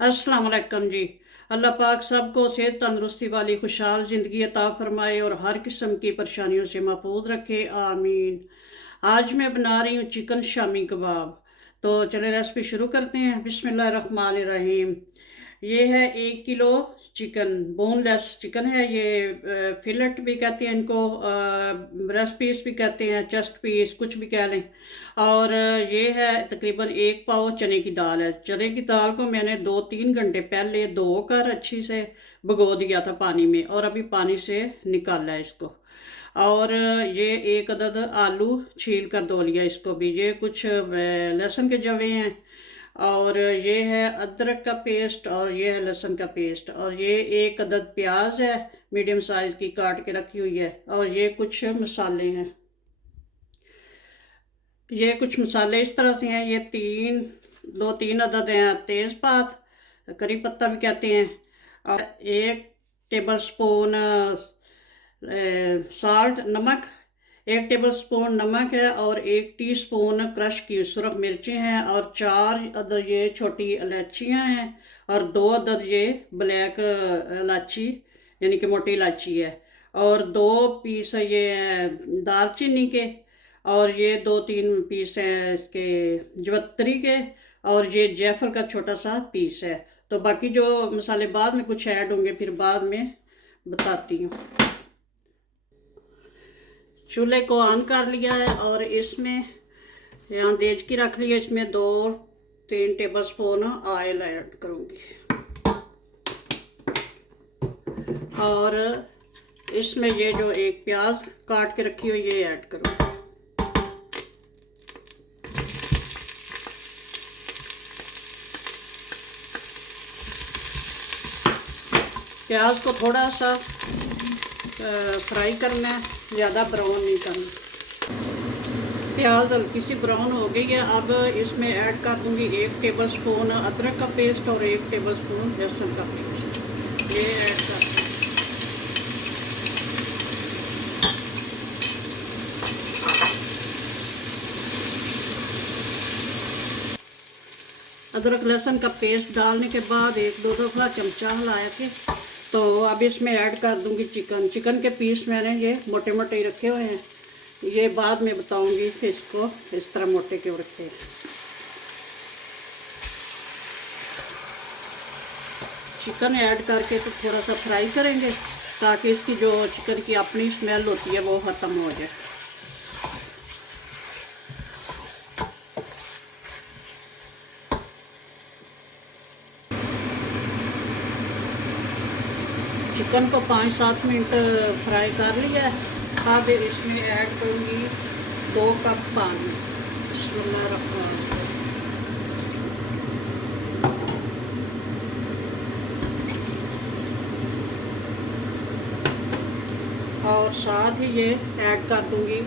अस्सलाम वालेकुम जी। अल्लाह पाक सबको सेहत तंदुरुस्ती वाली खुशहाल ज़िंदगी अता फ़रमाए और हर किस्म की परेशानियों से महफूज रखे, आमीन। आज मैं बना रही हूँ चिकन शामी कबाब। तो चले रेसिपी शुरू करते हैं। बिस्मिल्लाहिर्रहमानिर्रहीम। ये है 1 किलो चिकन, बोनलेस चिकन है ये। फिलेट भी कहते हैं इनको, ब्रेस्ट पीस भी कहते हैं, चेस्ट पीस कुछ भी कह लें। और ये है तकरीबन 1 पाव चने की दाल है। चने की दाल को मैंने 2-3 घंटे पहले धो कर अच्छी से भिगो दिया था पानी में, और अभी पानी से निकाला है इसको। और ये 1 अदद आलू छील कर धो लिया इसको भी। ये कुछ लहसुन के जवे हैं, और ये है अदरक का पेस्ट, और ये है लहसुन का पेस्ट, और ये 1 अदद प्याज है मीडियम साइज़ की काट के रखी हुई है, और ये कुछ मसाले हैं। ये कुछ मसाले इस तरह से हैं। ये 2-3 अदद हैं तेज़पात, करी पत्ता भी कहते हैं, और 1 टेबल स्पून साल्ट नमक, 1 टेबल स्पून नमक है, और 1 टीस्पून क्रश की सुरख मिर्चें हैं, और 4 अदद ये छोटी इलायचियाँ हैं, और 2 अदद ये ब्लैक इलायची यानी कि मोटी इलायची है, और 2 पीस ये हैं दालचीनी के, और ये 2-3 पीस हैं इसके जवत्तरी के, और ये जायफल का छोटा सा पीस है। तो बाकी जो मसाले बाद में कुछ ऐड होंगे फिर बाद में बताती हूँ। चूल्हे को ऑन कर लिया है, और इसमें यहाँ देचकी रख ली है। इसमें 2-3 टेबल स्पून ऑयल ऐड करूँगी, और इसमें ये जो एक प्याज काट के रखी हुई ये ऐड करूँगी। प्याज को थोड़ा सा फ्राई करना है, ज़्यादा ब्राउन नहीं करना। प्याज हल्की सी ब्राउन हो गई है। अब इसमें ऐड कर दूंगी 1 टेबल स्पून अदरक का पेस्ट और 1 टेबल स्पून लहसुन का पेस्ट। ये ऐड कर दूँगी। अदरक लहसुन का पेस्ट डालने के बाद 1-2 दफ़ा चमचा हिलाया के, तो अब इसमें ऐड कर दूंगी चिकन। चिकन के पीस मैंने ये मोटे मोटे ही रखे हुए हैं, ये बाद में बताऊंगी कि इसको इस तरह मोटे क्यों रखे हैं। चिकन ऐड करके तो थोड़ा सा फ्राई करेंगे ताकि इसकी जो चिकन की अपनी स्मेल होती है वो ख़त्म हो जाए। चिकन को 5-7 मिनट फ्राई कर लिया है। अब इसमें ऐड करूँगी 2 कप पानी। बिस्मिल्लाहिर्रहमानिर्रहीम। और साथ ही ये ऐड कर दूँगी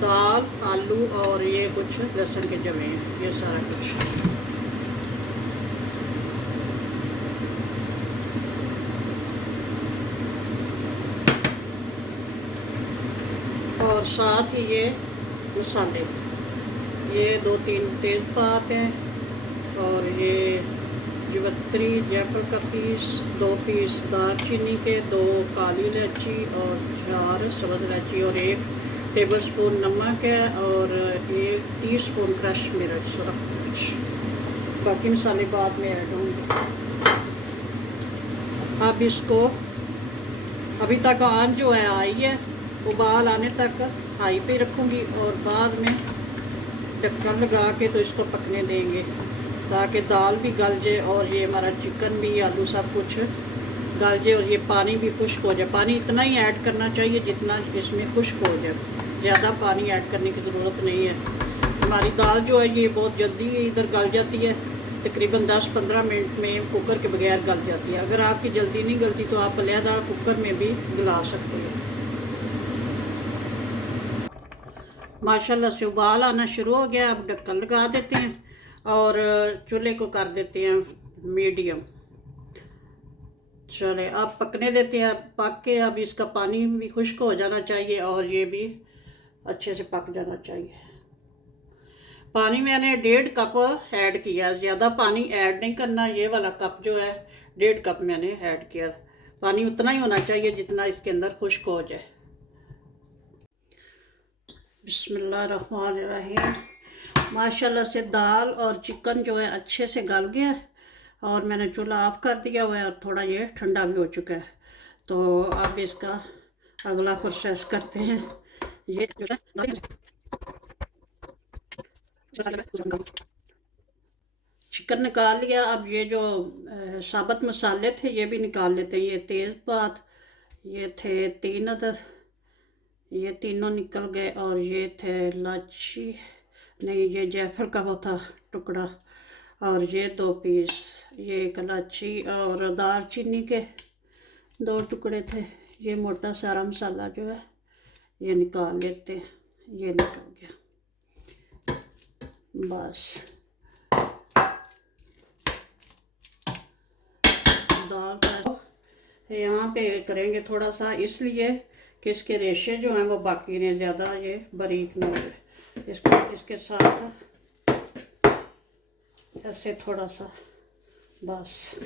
दाल, आलू, और ये कुछ लहसुन के जवे हैं, ये सारा कुछ। और साथ ही ये मसाले, ये 2-3 तेज़पात हैं, और ये जवत्तरी जायफल का पीस, 2 पीस दालचीनी के, 2 काली इलायची, और 4 सब्ज़ इलायची, और 1 टेबल स्पून नमक है, और 1 टीस्पून क्रश मिर्च, सुरख मिर्च। बाकी मसाले बाद में ऐड होंगे। अब इसको अभी तक आंच जो है आई है, उबाल आने तक हाई पे रखूँगी, और बाद में ढक्कन लगा के तो इसको पकने देंगे ताकि दाल भी गल जाए, और ये हमारा चिकन भी, आलू सब कुछ गल जाए, और ये पानी भी खुश्क हो जाए। पानी इतना ही ऐड करना चाहिए जितना इसमें खुश्क हो जाए, ज़्यादा पानी ऐड करने की ज़रूरत नहीं है। हमारी दाल जो है ये बहुत जल्दी इधर गल जाती है, तकरीबन 10-15 मिनट में कुकर के बगैर गल जाती है। अगर आपकी जल्दी नहीं गलती तो आप अलहदा कुकर में भी गला सकते हैं। माशाल्लाह से उबाल आना शुरू हो गया। अब ढक्कन लगा देते हैं, और चूल्हे को कर देते हैं मीडियम। चले अब पकने देते हैं। पक के अब इसका पानी भी खुश्क हो जाना चाहिए, और ये भी अच्छे से पक जाना चाहिए। पानी मैंने 1.5 कप ऐड किया, ज़्यादा पानी ऐड नहीं करना। ये वाला कप जो है 1.5 कप मैंने ऐड किया। पानी उतना ही होना चाहिए जितना इसके अंदर खुश्क हो जाए। बिस्मिल्लाहिर्रहमानिर्रहीम। माशाल्लाह से दाल और चिकन जो है अच्छे से गल गया है और मैंने चूल्हा ऑफ कर दिया हुआ है और थोड़ा ये ठंडा भी हो चुका है। तो अब इसका अगला प्रोसेस करते हैं। ये जो है चिकन निकाल लिया। अब ये जो साबुत मसाले थे ये भी निकाल लेते हैं। ये तेज़पात, ये थे 3 अदद, ये तीनों निकल गए। और ये थे इलायची, नहीं ये जायफल का वो था टुकड़ा। और ये 2 पीस, ये एक इलायची और दालचीनी के 2 टुकड़े थे। ये मोटा सारा मसाला जो है ये निकाल लेते हैं। ये निकल गया बस। दाल का यहाँ पे करेंगे थोड़ा सा, इसलिए कि इसके रेशे जो हैं वो बाकी ने ज़्यादा ये बारीक ना हो। इसको इसके साथ ऐसे थोड़ा सा बस।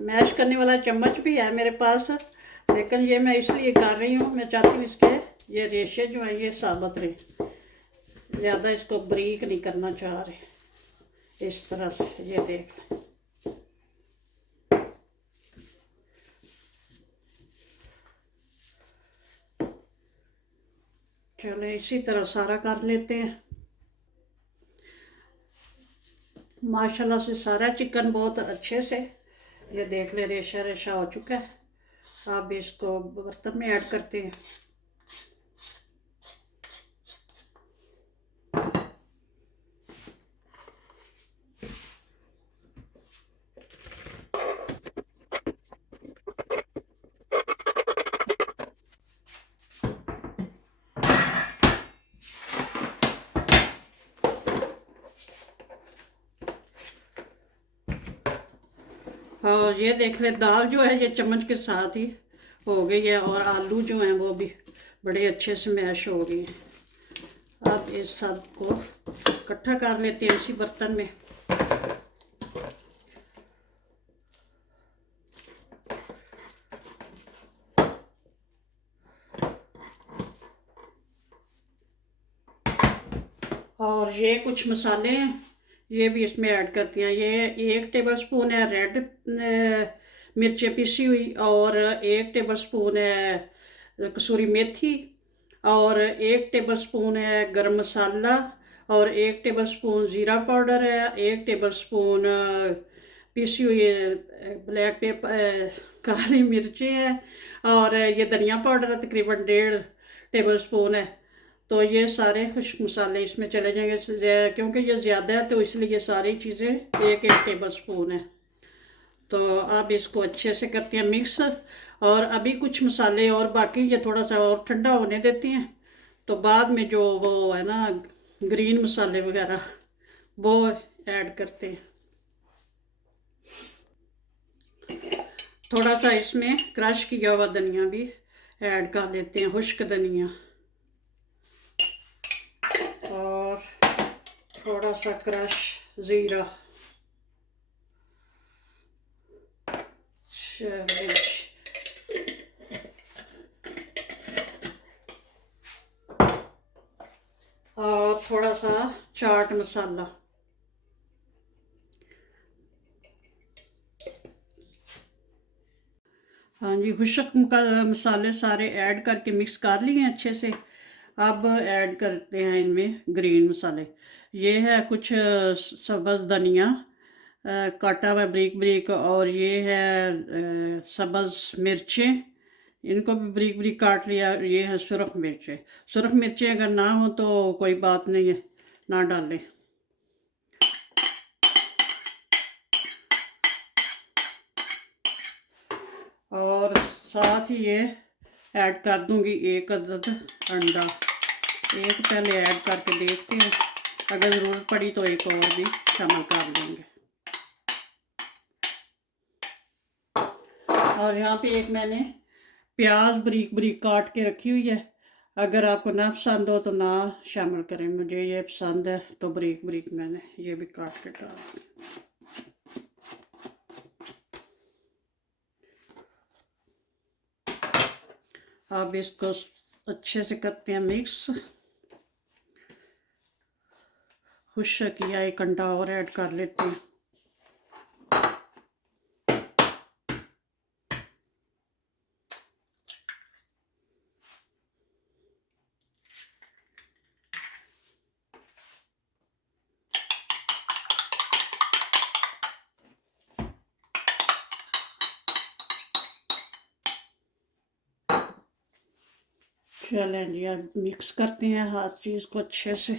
मैश करने वाला चम्मच भी है मेरे पास, लेकिन ये मैं इसलिए कर रही हूँ, मैं चाहती हूँ इसके ये रेशे जो हैं ये साबुत रहे, ज़्यादा इसको बारीक नहीं करना चाह रहे। इस तरह से ये देख लें। चलो इसी तरह सारा कर लेते हैं। माशाल्लाह से सारा चिकन बहुत अच्छे से ये देख ले रेशा रेशा हो चुका है। अब इसको बर्तन में ऐड करते हैं। और ये देख ले दाल जो है ये चम्मच के साथ ही हो गई है और आलू जो हैं वो भी बड़े अच्छे से मैश हो गए हैं। अब इस सब को इकट्ठा कर लेते हैं इसी बर्तन में। और ये कुछ मसाले हैं ये भी इसमें ऐड करती हैं। ये 1 टेबलस्पून है रेड मिर्चें पिसी हुई, और 1 टेबलस्पून है कसूरी मेथी, और 1 टेबलस्पून है गरम मसाला, और 1 टेबलस्पून ज़ीरा पाउडर है, 1 टेबलस्पून पिसी हुई ब्लैक पेपर काली मिर्चें हैं, और ये धनिया पाउडर है तकरीबन 1.5 टेबलस्पून है। तो ये सारे खुश्क मसाले इसमें चले जाएंगे, क्योंकि ये ज़्यादा है तो इसलिए ये सारी चीज़ें 1-1 टेबलस्पून है। तो अब इसको अच्छे से करते हैं मिक्स। और अभी कुछ मसाले और बाकी, ये थोड़ा सा और ठंडा होने देती हैं, तो बाद में जो वो है ना ग्रीन मसाले वगैरह वो ऐड करते हैं। थोड़ा सा इसमें क्रश किया हुआ धनिया भी ऐड कर लेते हैं, खुश्क धनिया, और थोड़ा सा क्रश ज़ीरा। और थोड़ा सा चाट मसाला। हाँ जी, खुश्क मसाले सारे ऐड करके मिक्स कर लिए हैं अच्छे से। अब ऐड करते हैं इनमें ग्रीन मसाले। ये है कुछ सब्ज़ धनिया काटा हुआ ब्रीक ब्रीक, और ये है सब्ज़ मिर्चें, इनको भी ब्रीक ब्रीक काट लिया। ये है सुरख मिर्चें। सुरख मिर्चें अगर ना हो तो कोई बात नहीं है, ना डालें। और साथ ही ये ऐड कर दूंगी 1 अदद अंडा। एक पहले ऐड करके देखते हैं, अगर ज़रूरत पड़ी तो एक और भी शामिल कर देंगे। और यहाँ पे एक मैंने प्याज बारीक बारीक काट के रखी हुई है, अगर आपको ना पसंद हो तो ना शामिल करें। मुझे ये पसंद है तो बारीक बारीक मैंने ये भी काट के डाल। अब इसको अच्छे से करते हैं मिक्स। खुश किया एक अंडा और ऐड कर लेते हैं। चलें जी, अब मिक्स करते हैं हर चीज़ को अच्छे से।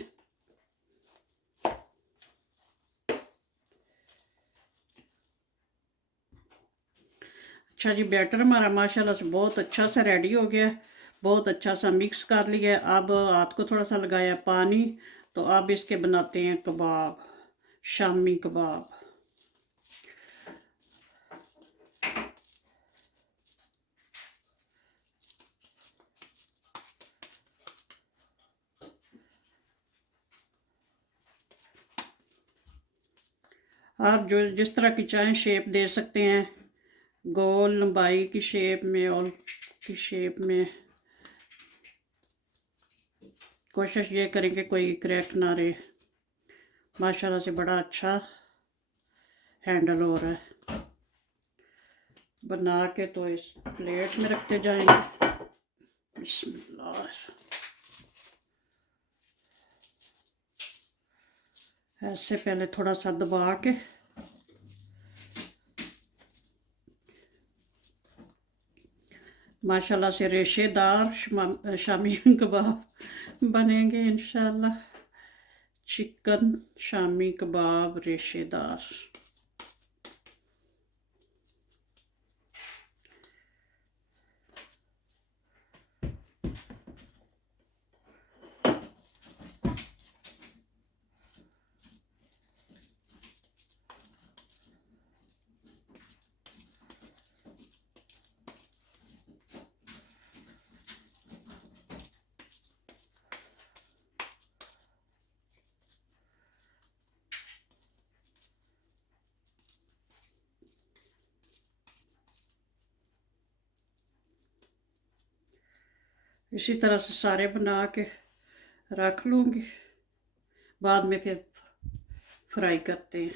अच्छा जी, बैटर हमारा माशाल्लाह से बहुत अच्छा सा रेडी हो गया। बहुत अच्छा सा मिक्स कर लिया। अब हाथ को थोड़ा सा लगाया पानी, तो अब इसके बनाते हैं कबाब, शामी कबाब। आप जो जिस तरह की चाहें शेप दे सकते हैं, गोल लंबाई की शेप में और की शेप में। कोशिश ये करें कि कोई क्रैक ना रहे। माशाल्लाह से बड़ा अच्छा हैंडल हो रहा है। बना के तो इस प्लेट में रखते जाएंगे। बिस्मिल्लाह। ऐसे पहले थोड़ा सा दबा के माशाल्लाह से रेशेदार शामी कबाब बनेंगे इंशाल्लाह। चिकन शामी कबाब रेशेदार। इसी तरह से सारे बना के रख लूँगी, बाद में फिर फ्राई करते हैं।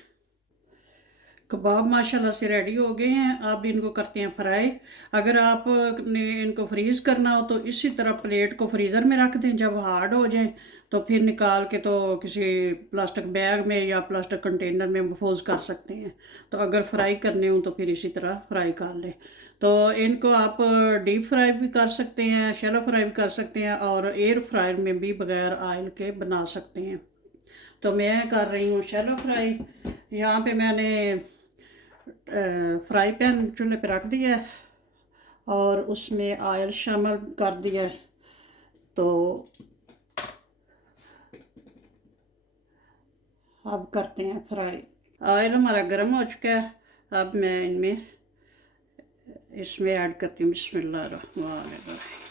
कबाब माशाल्लाह से रेडी हो गए हैं। अब इनको करते हैं फ्राई। अगर आपने इनको फ्रीज़ करना हो तो इसी तरह प्लेट को फ्रीज़र में रख दें। जब हार्ड हो जाए तो फिर निकाल के तो किसी प्लास्टिक बैग में या प्लास्टिक कंटेनर में महफूज कर सकते हैं। तो अगर फ्राई करने हो तो फिर इसी तरह फ्राई कर लें। तो इनको आप डीप फ्राई भी कर सकते हैं, शैलो फ्राई भी कर सकते हैं, और एयर फ्रायर में भी बग़ैर ऑयल के बना सकते हैं। तो मैं कर रही हूँ शैलो फ्राई। यहाँ पे मैंने फ्राई पैन चूल्हे पे रख दिया है और उसमें ऑयल शामिल कर दिया है। तो अब करते हैं फ्राई। ऑयल हमारा गर्म हो चुका है। अब मैं इसमें ऐड करती हूँ बिस्मिल्लाह रहमान रहीम।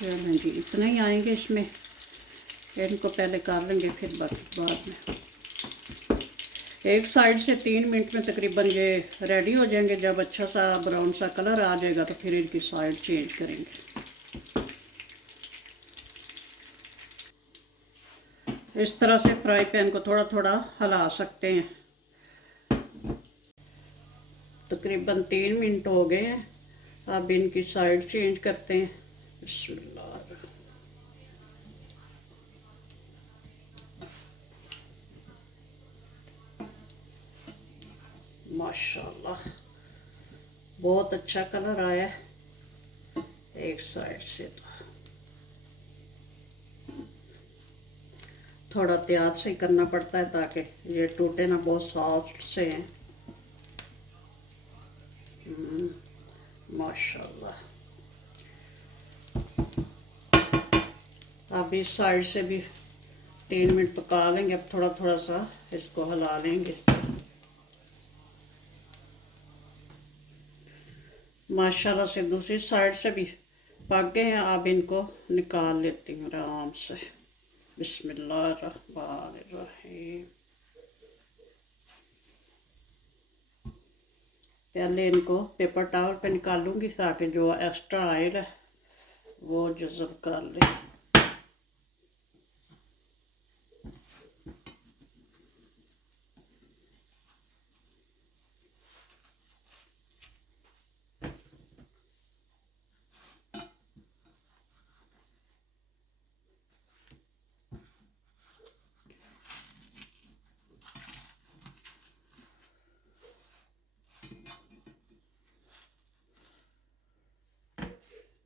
चलें जी, इतना ही आएंगे इसमें। इनको पहले कर लेंगे फिर बाकी बाद में। एक साइड से 3 मिनट में तकरीबन ये रेडी हो जाएंगे। जब अच्छा सा ब्राउन सा कलर आ जाएगा तो फिर इनकी साइड चेंज करेंगे। इस तरह से फ्राई पैन को थोड़ा थोड़ा हिला सकते हैं। तकरीबन 3 मिनट हो गए हैं। अब इनकी साइड चेंज करते हैं। बिस्मिल्लाह। माशाल्लाह बहुत अच्छा कलर आया है एक साइड से। तो थोड़ा एहतियात से करना पड़ता है ताकि ये टूटे ना, बहुत सॉफ्ट से हैं। माशाल्लाह अब इस साइड से भी 3 मिनट पका लेंगे। अब थोड़ा थोड़ा सा इसको हिला लेंगे इस तरह। माशाल्लाह से दूसरी साइड से भी पक गए हैं। अब इनको निकाल लेती हूँ आराम से। बिस्मिल्लाहिर्रहमानिर्रहीम। पहले इनको पेपर टॉवल पे निकालूंगी ताकि जो एक्स्ट्रा ऑयल है वो जज़ब कर ले।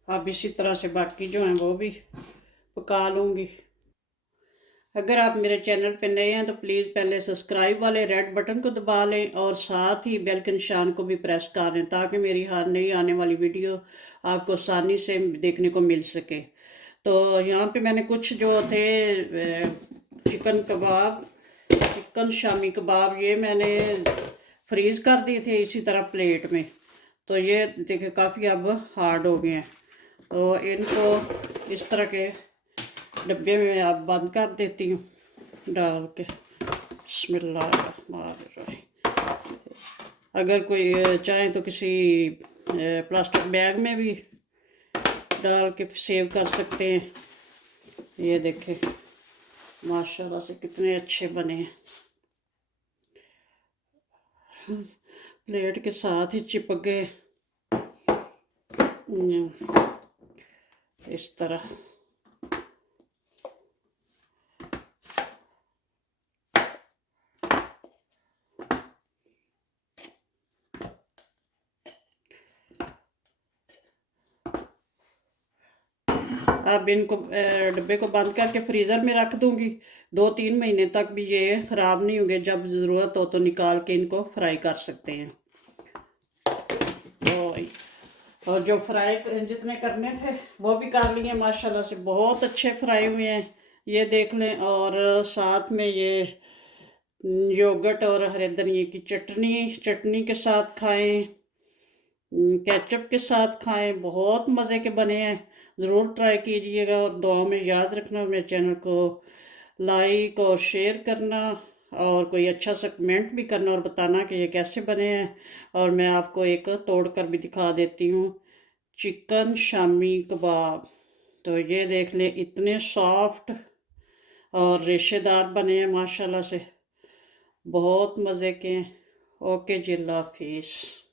अब इसी तरह से बाकी जो हैं वो भी पका लूँगी। अगर आप मेरे चैनल पे नए हैं तो प्लीज़ पहले सब्सक्राइब वाले रेड बटन को दबा लें और साथ ही बेल के निशान को भी प्रेस कर लें ताकि मेरी हर नई आने वाली वीडियो आपको आसानी से देखने को मिल सके। तो यहाँ पे मैंने कुछ जो थे चिकन कबाब, चिकन शामी कबाब, ये मैंने फ्रीज़ कर दिए थे इसी तरह प्लेट में। तो ये देखिए काफ़ी अब हार्ड हो गए हैं। तो इनको इस तरह के डब्बे में आप बंद कर देती हूँ डाल के। बिस्मिल्लाहिर्रहमानिर्रहीम। अगर कोई चाहे तो किसी प्लास्टिक बैग में भी डाल के सेव कर सकते हैं। ये देखें माशाल्लाह से कितने अच्छे बने हैं। प्लेट के साथ ही चिपक गए इस तरह। अब इनको डब्बे को बंद करके फ्रीज़र में रख दूंगी। 2-3 महीने तक भी ये ख़राब नहीं होंगे। जब ज़रूरत हो तो निकाल के इनको फ्राई कर सकते हैं। और जो फ्राई जितने करने थे वो भी कर लिए माशाल्लाह से, बहुत अच्छे फ्राई हुए हैं। ये देख लें। और साथ में ये योगर्ट और हरे धनिए की चटनी के साथ खाएं, केचप के साथ खाएं। बहुत मज़े के बने हैं। ज़रूर ट्राई कीजिएगा और दुआ में याद रखना। मेरे चैनल को लाइक और शेयर करना और कोई अच्छा सा कमेंट भी करना और बताना कि ये कैसे बने हैं। और मैं आपको एक तोड़ कर भी दिखा देती हूँ, चिकन शामी कबाब। तो ये देख लें इतने सॉफ्ट और रेशेदार बने हैं माशाल्लाह से, बहुत मज़े के हैं। ओके जी, अल्लाह हाफिज़।